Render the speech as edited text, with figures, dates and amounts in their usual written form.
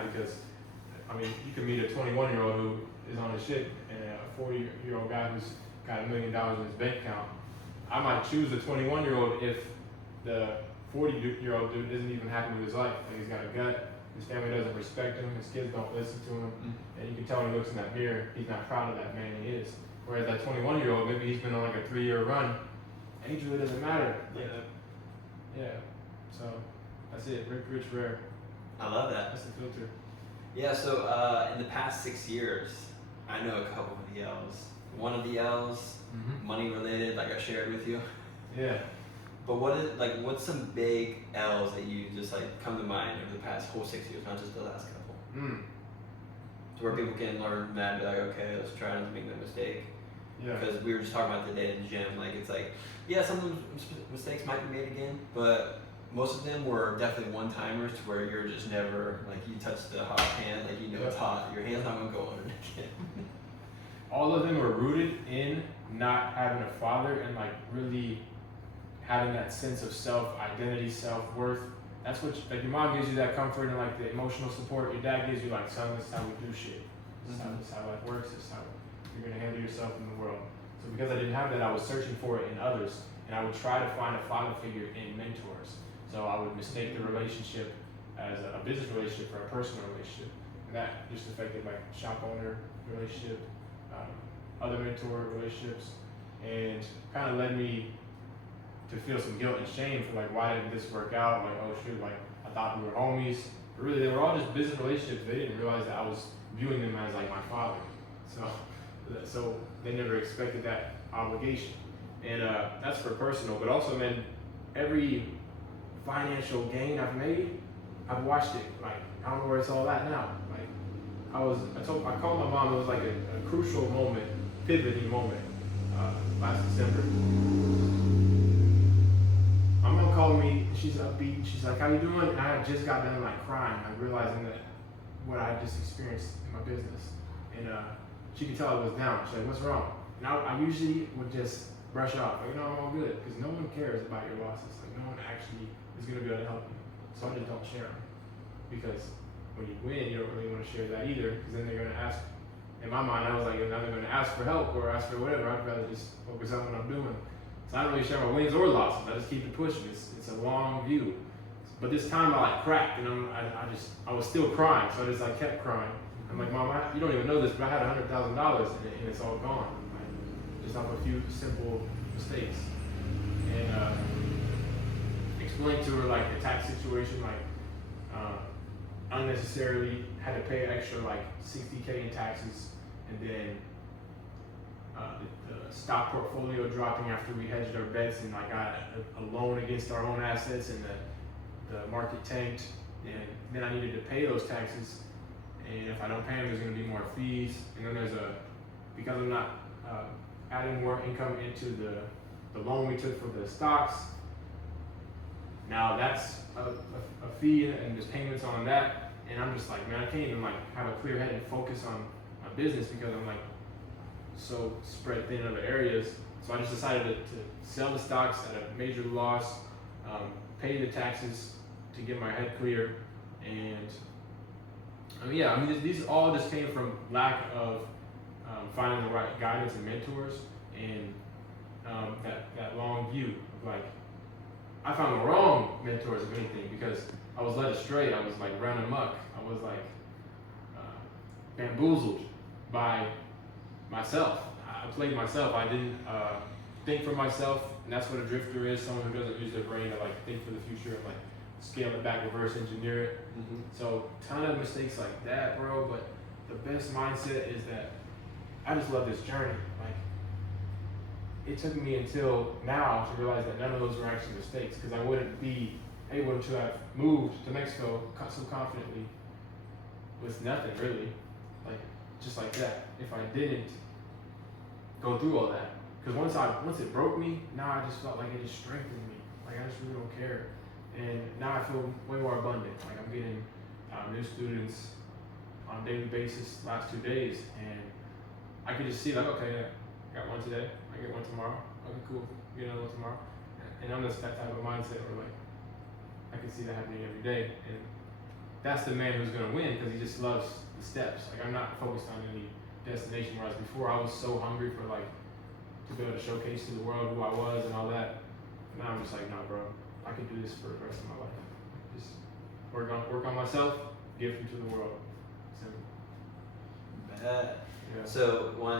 matter because, I mean, you can meet a 21-year-old who is on his shit and a 40-year-old guy who's got $1 million in his bank account. I might choose the 21-year-old if the 40-year-old dude isn't even happy with his life. Like, he's got a gut, his family doesn't respect him, his kids don't listen to him, and you can tell when he looks in that mirror, he's not proud of that man he is. Whereas that 21-year-old, maybe he's been on like a 3-year run, age really doesn't matter. Yeah. So that's it. Rich, rare. I love that. That's the filter. Yeah. So in the past 6 years, I know a couple of the L's. One of the L's, money related, like I shared with you. Yeah. But what's some big L's that you just like come to mind over the past whole 6 years, not just the last couple? To where people can learn from that and be like, okay, let's try not to make that mistake. Yeah. Because we were just talking about today in the gym, like it's like, yeah, some of those mistakes might be made again, but most of them were definitely one-timers to where you're just never, like you touch the hot pan, like you know it's hot, your hand's not gonna go under it again. All of them were rooted in not having a father and like really having that sense of self-identity, self-worth. That's what, like your mom gives you that comfort and like the emotional support. Your dad gives you like, son, this is how we do shit. This is how life works. This is how you're gonna handle yourself in the world. So because I didn't have that, I was searching for it in others, and I would try to find a father figure in mentors. So I would mistake the relationship as a business relationship for a personal relationship, and that just affected like shop owner relationship, other mentor relationships, and kind of led me to feel some guilt and shame for like, why didn't this work out? Like, oh shoot, like I thought we were homies, but really they were all just business relationships. They didn't realize that I was viewing them as like my father. So they never expected that obligation. And that's for personal, but also, man, every financial gain I've made, I've watched it. Like, I don't know where it's all at now. Like, I called my mom. It was like a crucial moment, pivoting moment, last December. My mom called me. She's upbeat. She's like, "How you doing?" And I had just got done like crying, like realizing that what I had just experienced in my business, and she could tell I was down. She's like, "What's wrong?" And I usually would just brush off, like, "No, I'm all good," because no one cares about your losses. Like, no one actually is gonna be able to help you. So I just don't share them, because when you win, you don't really want to share that either, because then they're gonna ask. In my mind, I was like, now they're gonna ask for help or ask for whatever. I'd rather just focus on what I'm doing. So I don't really share my wins or losses. I just keep it pushing. It's a long view. But this time I like cracked, and I was still crying, so I just like kept crying. I'm like, "Mom, you don't even know this, but I had $100,000 and it's all gone, like, just off a few simple mistakes." And explained to her like the tax situation, like unnecessarily had to pay extra like $60K in taxes, and then the stock portfolio dropping after we hedged our bets and like got a loan against our own assets, and the market tanked, and then I needed to pay those taxes, and if I don't pay them, there's going to be more fees, and then because I'm not adding more income into the loan we took for the stocks, now that's a fee and there's payments on that, and I'm just like, man, I can't even like have a clear head and focus on my business because I'm like so spread thin in other areas. So I just decided to sell the stocks at a major loss, pay the taxes to get my head clear, and these all just came from lack of finding the right guidance and mentors, and that long view of like, I found the wrong mentors of anything, because I was led astray. I was like running amok. I was like bamboozled by myself. I played myself. I didn't think for myself, and that's what a drifter is, someone who doesn't use their brain to like think for the future and like scale it back, reverse engineer it. So ton of mistakes like that, bro, but the best mindset is that I just love this journey. Like, it took me until now to realize that none of those were actually mistakes, because I wouldn't be able to have moved to Mexico so confidently with nothing really, like just like that, if I didn't go through all that. Because once it broke me, now I just felt like it just strengthened me. Like, I just really don't care, and now I feel way more abundant. Like, I'm getting new students on a daily basis last 2 days, and I could just see like, okay, yeah, I got one today, I get one tomorrow, okay, cool, get another one tomorrow. And I'm just that type of mindset where like, I can see that happening every day. And that's the man who's gonna win because he just loves the steps. Like I'm not focused on any destination. Whereas before I was so hungry for like to be able to showcase to the world who I was and all that. Now I'm just like, no, bro, I can do this for the rest of my life. Just work on myself, give them to the world. Simple. Bad. Yeah. So one